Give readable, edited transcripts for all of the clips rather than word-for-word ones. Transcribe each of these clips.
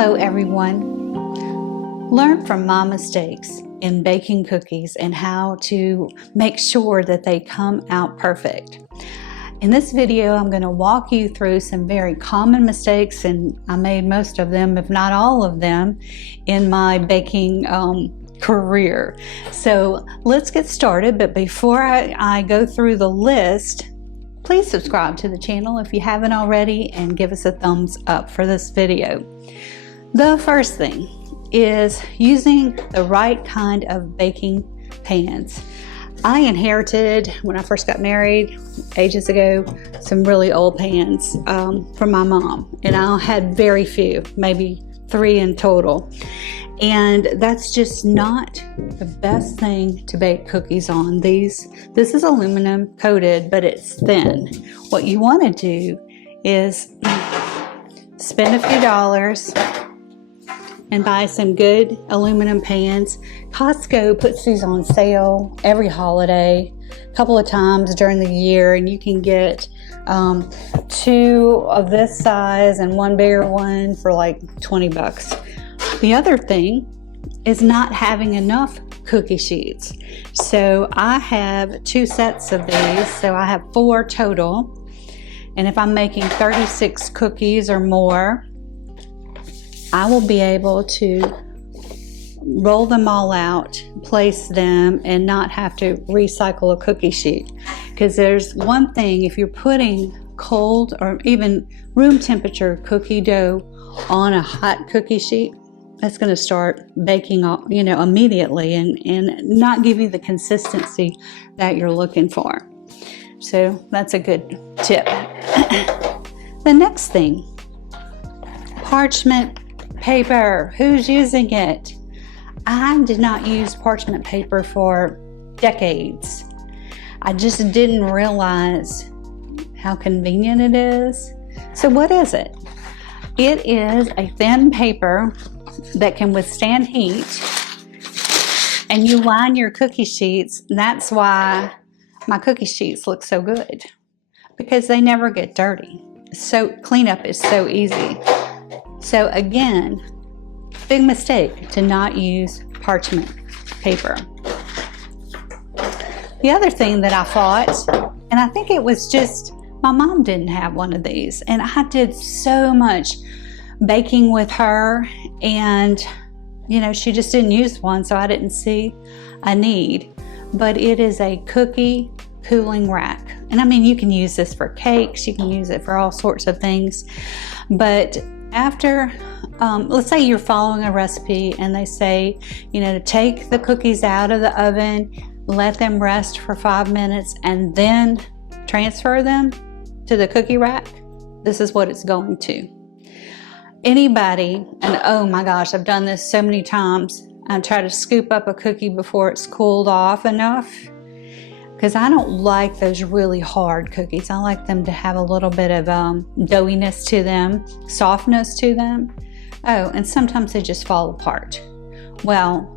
Hello everyone. Learn from my mistakes in baking cookies and how to make sure that they come out perfect. In this video, I'm going to walk you through some very common mistakes, and I made most of them, if not all of them, in my baking career. So let's get started, but before I go through the list, please subscribe to the channel if you haven't already and give us a thumbs up for this video. The first thing is using the right kind of baking pans. I inherited, when I first got married ages ago, some really old pans from my mom, and I had very few, maybe 3 in total. And that's just not the best thing to bake cookies on. This is aluminum coated, but it's thin. What you want to do is spend a few dollars and buy some good aluminum pans. Costco puts these on sale every holiday, a couple of times during the year, and you can get 2 of this size and 1 bigger one for like 20 bucks. The other thing is not having enough cookie sheets. So I have 2 sets of these, so I have 4 total. And if I'm making 36 cookies or more, I will be able to roll them all out, place them, and not have to recycle a cookie sheet. Because there's one thing, if you're putting cold or even room temperature cookie dough on a hot cookie sheet, that's going to start baking, immediately and not give you the consistency that you're looking for. So that's a good tip. The next thing, parchment paper. Who's using it? I did not use parchment paper for decades. I just didn't realize how convenient it is. So what is it? It is a thin paper that can withstand heat, and you line your cookie sheets. That's why my cookie sheets look so good, because they never get dirty. So cleanup is so easy. So again, big mistake to not use parchment paper. The other thing that I thought, and I think it was just my mom didn't have one of these, and I did so much baking with her, and she just didn't use one, so I didn't see a need. But it is a cookie cooling rack, and I mean, you can use this for cakes, you can use it for all sorts of things. But after, let's say you're following a recipe and they say, to take the cookies out of the oven, let them rest for 5 minutes, and then transfer them to the cookie rack. This is what it's going to. Anybody, and oh my gosh, I've done this so many times, I try to scoop up a cookie before it's cooled off enough, because I don't like those really hard cookies. I like them to have a little bit of doughiness to them, softness to them. Oh, and sometimes they just fall apart. Well,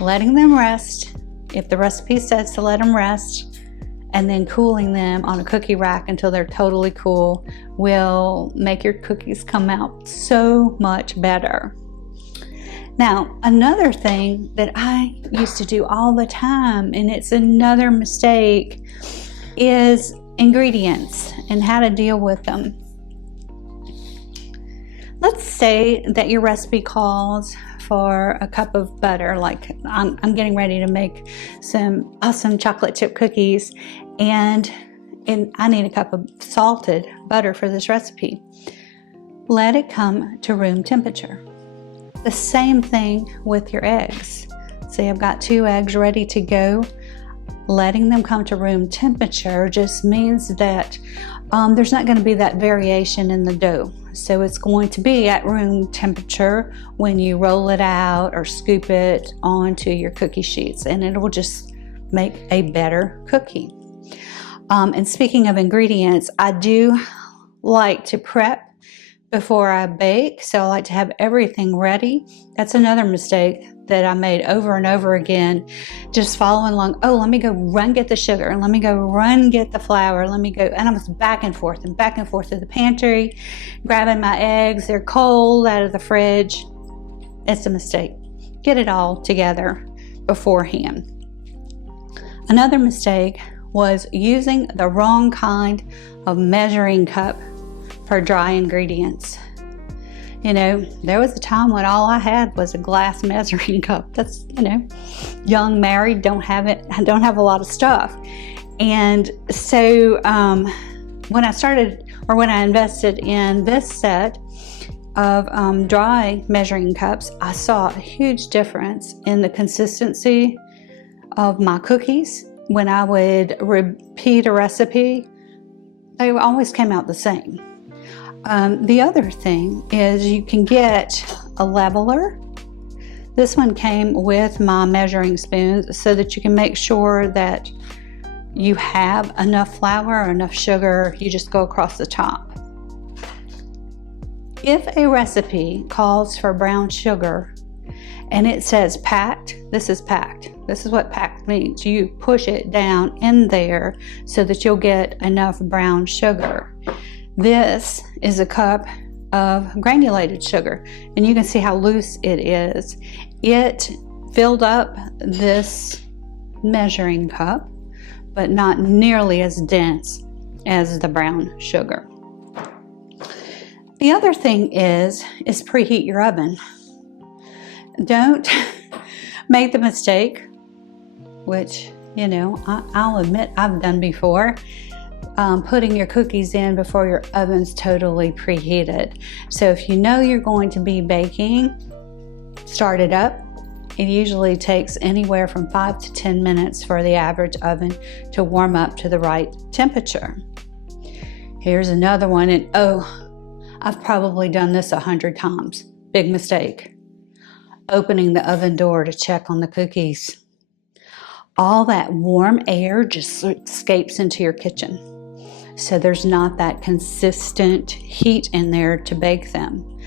letting them rest, if the recipe says to let them rest, and then cooling them on a cookie rack until they're totally cool will make your cookies come out so much better. Now, another thing that I used to do all the time, and it's another mistake, is ingredients and how to deal with them. Let's say that your recipe calls for a cup of butter, like I'm getting ready to make some awesome chocolate chip cookies, and I need a cup of salted butter for this recipe. Let it come to room temperature. The same thing with your eggs. Say I've got 2 eggs ready to go. Letting them come to room temperature just means that there's not going to be that variation in the dough. So it's going to be at room temperature when you roll it out or scoop it onto your cookie sheets, and it will just make a better cookie. And speaking of ingredients, I do like to prep before I bake, so I like to have everything ready. That's another mistake that I made over and over again, just following along. Oh, let me go run get the sugar, and let me go run get the flour, let me go, and I was back and forth to the pantry, grabbing my eggs. They're cold out of the fridge. It's a mistake. Get it all together beforehand. Another mistake was using the wrong kind of measuring cup for dry ingredients. You know, there was a time when all I had was a glass measuring cup. That's, you know, young, married, don't have a lot of stuff. And so when I invested in this set of dry measuring cups, I saw a huge difference in the consistency of my cookies. When I would repeat a recipe, they always came out the same. The other thing is you can get a leveler. This one came with my measuring spoons so that you can make sure that you have enough flour or enough sugar. You just go across the top. If a recipe calls for brown sugar and it says packed, this is packed. This is what packed means. You push it down in there so that you'll get enough brown sugar. This is a cup of granulated sugar, and you can see how loose it is. It filled up this measuring cup, but not nearly as dense as the brown sugar. The other thing is preheat your oven. Don't make the mistake, which, you know, I'll admit I've done before, putting your cookies in before your oven's totally preheated. So if you know you're going to be baking, start it up. It usually takes anywhere from 5 to 10 minutes for the average oven to warm up to the right temperature. Here's another one, and I've probably done this 100 times. Big mistake. Opening the oven door to check on the cookies. All that warm air just escapes into your kitchen. So there's not that consistent heat in there to bake them.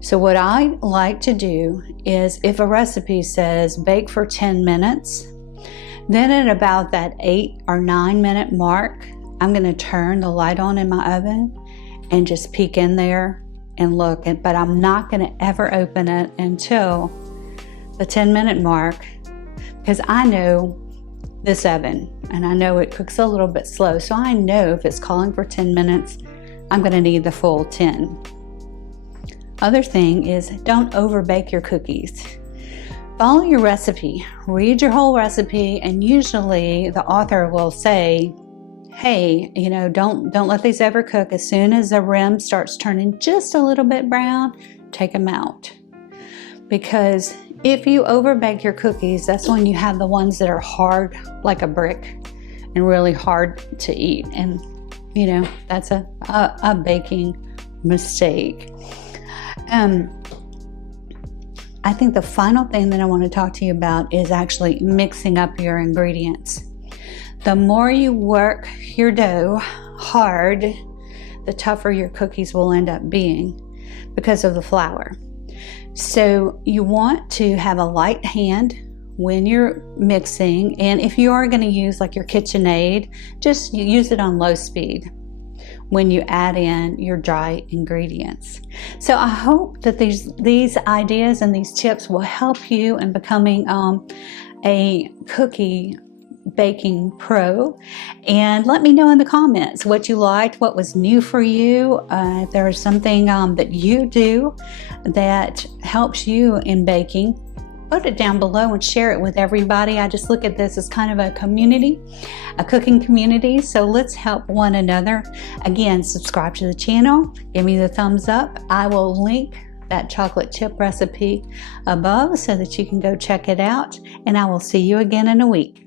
So what I like to do is, if a recipe says bake for 10 minutes, then at about that 8 or 9 minute mark, I'm going to turn the light on in my oven and just peek in there and look. But I'm not going to ever open it until the 10-minute mark, because I know this oven, and I know it cooks a little bit slow, so I know if it's calling for 10 minutes, I'm going to need the full 10. Other thing is, don't overbake your cookies. Follow your recipe, read your whole recipe, and usually the author will say, hey, you know, don't let these overcook. As soon as the rim starts turning just a little bit brown, take them out. Because if you overbake your cookies, that's when you have the ones that are hard like a brick and really hard to eat. And, you know, that's a baking mistake. I think the final thing that I want to talk to you about is actually mixing up your ingredients. The more you work your dough hard, the tougher your cookies will end up being because of the flour. So you want to have a light hand when you're mixing, and if you are going to use like your KitchenAid, just use it on low speed when you add in your dry ingredients. So I hope that these ideas and these tips will help you in becoming a cookie baking pro, and let me know in the comments what you liked, what was new for you, if there is something that you do that helps you in baking. Put it down below and share it with everybody. I just look at this as kind of a community, a cooking community, so let's help one another. Again, subscribe to the channel, give me the thumbs up. I will link that chocolate chip recipe above so that you can go check it out, and I will see you again in a week.